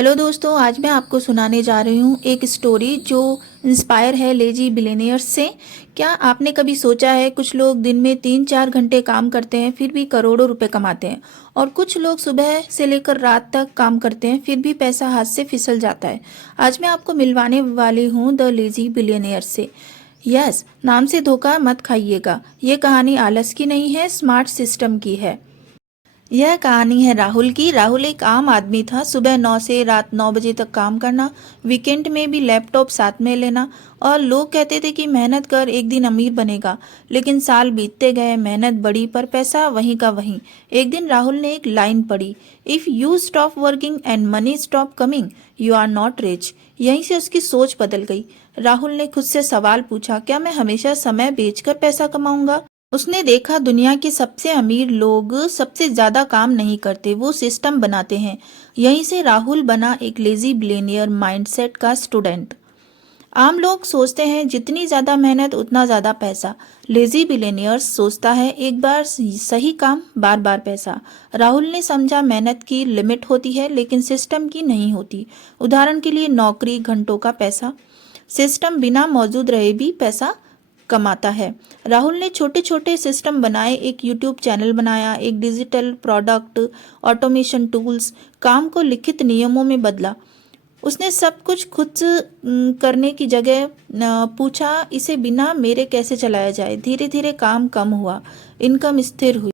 Hello दोस्तों, आज मैं आपको सुनाने जा रही हूँ एक स्टोरी जो इंस्पायर है लेजी बिलियनियर्स से। क्या आपने कभी सोचा है, कुछ लोग दिन में 3-4 घंटे काम करते हैं फिर भी करोड़ों रुपए कमाते हैं, और कुछ लोग सुबह से लेकर रात तक काम करते हैं फिर भी पैसा हाथ से फिसल जाता है। आज मैं आपको मिलवाने वाली हूँ द लेजी बिलियनियर्स से। यस, नाम से धोखा मत खाइएगा। ये कहानी आलस की नहीं है, स्मार्ट सिस्टम की है। यह कहानी है राहुल की। राहुल एक आम आदमी था। सुबह 9 से रात 9 बजे तक काम करना, वीकेंड में भी लैपटॉप साथ में लेना, और लोग कहते थे कि मेहनत कर, एक दिन अमीर बनेगा। लेकिन साल बीतते गए, मेहनत बढ़ी पर पैसा वहीं का वहीं। एक दिन राहुल ने एक लाइन पढ़ी, if you stop working and money stop coming, you are not rich. यहीं से उसकी सोच बदल गई। राहुल ने खुद से सवाल पूछा, क्या मैं हमेशा समय बेचकर पैसा कमाऊंगा? उसने देखा दुनिया के सबसे अमीर लोग सबसे ज्यादा काम नहीं करते, वो सिस्टम बनाते हैं। यहीं से राहुल बना एक लेजी बिलियनियर माइंडसेट का स्टूडेंट। आम लोग सोचते हैं जितनी ज्यादा मेहनत उतना ज्यादा पैसा। लेजी बिलियनियर्स सोचता है एक बार सही काम, बार बार पैसा। राहुल ने समझा मेहनत की लिमिट होती है लेकिन सिस्टम की नहीं होती। उदाहरण के लिए नौकरी, घंटों का पैसा। सिस्टम बिना मौजूद रहे भी पैसा कमाता है। राहुल ने छोटे छोटे सिस्टम बनाए, एक यूट्यूब चैनल बनाया, एक डिजिटल प्रोडक्ट, ऑटोमेशन टूल्स। काम को लिखित नियमों में बदला। उसने सब कुछ खुद करने की जगह पूछा, इसे बिना मेरे कैसे चलाया जाए। धीरे धीरे काम कम हुआ, इनकम स्थिर हुई।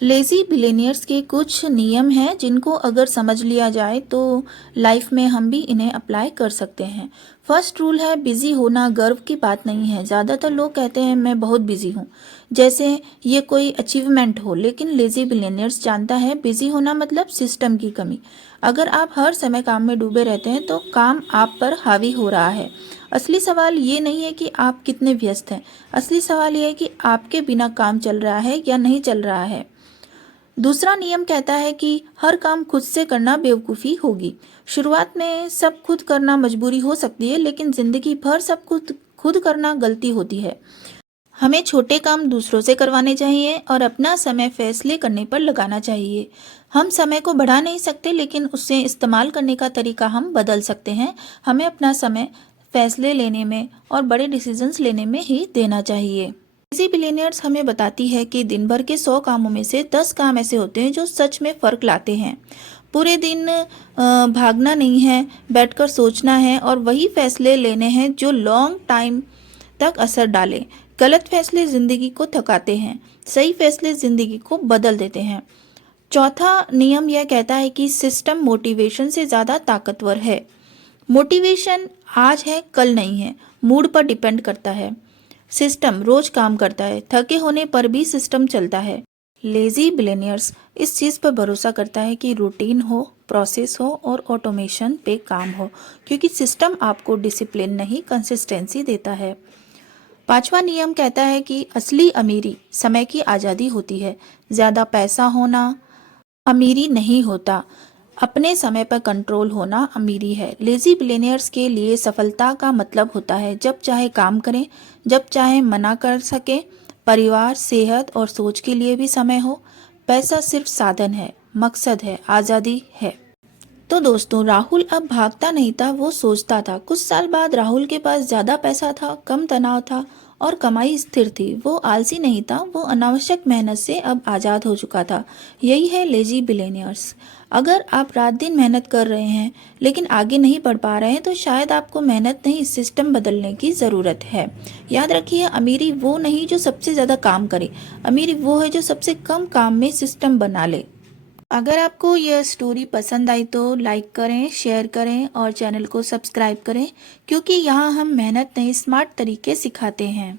लेजी बिलियनियर्स के कुछ नियम हैं जिनको अगर समझ लिया जाए तो लाइफ में हम भी इन्हें अप्लाई कर सकते हैं। फर्स्ट रूल है, बिजी होना गर्व की बात नहीं है। ज़्यादातर लोग कहते हैं मैं बहुत बिजी हूँ, जैसे ये कोई अचीवमेंट हो। लेकिन लेजी बिलियनियर्स जानता है बिजी होना मतलब सिस्टम की कमी। अगर आप हर समय काम में डूबे रहते हैं तो काम आप पर हावी हो रहा है। असली सवाल ये नहीं है कि आप कितने व्यस्त हैं, असली सवाल ये है कि आपके बिना काम चल रहा है या नहीं चल रहा है। दूसरा नियम कहता है कि हर काम खुद से करना बेवकूफ़ी होगी। शुरुआत में सब खुद करना मजबूरी हो सकती है, लेकिन जिंदगी भर सब खुद खुद करना गलती होती है। हमें छोटे काम दूसरों से करवाने चाहिए और अपना समय फैसले करने पर लगाना चाहिए। हम समय को बढ़ा नहीं सकते, लेकिन उससे इस्तेमाल करने का तरीका हम बदल सकते हैं। हमें अपना समय फैसले लेने में और बड़े डिसीजंस लेने में ही देना चाहिए। इसी बिलियनियर्स हमें बताती है कि दिन भर के 100 कामों में से 10 काम ऐसे होते हैं जो सच में फ़र्क लाते हैं। पूरे दिन भागना नहीं है, बैठकर सोचना है और वही फैसले लेने हैं जो लॉन्ग टाइम तक असर डालें। गलत फैसले ज़िंदगी को थकाते हैं, सही फैसले ज़िंदगी को बदल देते हैं। चौथा नियम यह कहता है कि सिस्टम मोटिवेशन से ज़्यादा ताकतवर है। मोटिवेशन आज है, कल नहीं है, मूड पर डिपेंड करता है। सिस्टम रोज काम करता है, थके होने पर भी सिस्टम चलता है। लेजी बिलियनियर्स इस चीज़ पर भरोसा करता है कि रूटीन हो, प्रोसेस हो और ऑटोमेशन पे काम हो, क्योंकि सिस्टम आपको डिसिप्लिन नहीं, कंसिस्टेंसी देता है। पांचवा नियम कहता है कि असली अमीरी समय की आज़ादी होती है। ज़्यादा पैसा होना अमीरी नहीं होता, अपने समय पर कंट्रोल होना अमीरी है। लेजी बिलियनियर्स के लिए सफलता का मतलब होता है जब चाहे काम करें, जब चाहे मना कर सके, परिवार, सेहत और सोच के लिए भी समय हो। पैसा सिर्फ साधन है, मकसद है, आज़ादी है। तो दोस्तों, राहुल अब भागता नहीं था, वो सोचता था। कुछ साल बाद राहुल के पास ज़्यादा पैसा था, कम तनाव था और कमाई स्थिर थी। वो आलसी नहीं था, वो अनावश्यक मेहनत से अब आज़ाद हो चुका था। यही है लेजी बिलियनियर्स। अगर आप रात दिन मेहनत कर रहे हैं लेकिन आगे नहीं बढ़ पा रहे हैं तो शायद आपको मेहनत नहीं, सिस्टम बदलने की ज़रूरत है। याद रखिए, अमीरी वो नहीं जो सबसे ज़्यादा काम करे, अमीरी वो है जो सबसे कम काम में सिस्टम बना ले। अगर आपको यह स्टोरी पसंद आई तो लाइक करें, शेयर करें और चैनल को सब्सक्राइब करें, क्योंकि यहाँ हम मेहनत नहीं, स्मार्ट तरीके सिखाते हैं।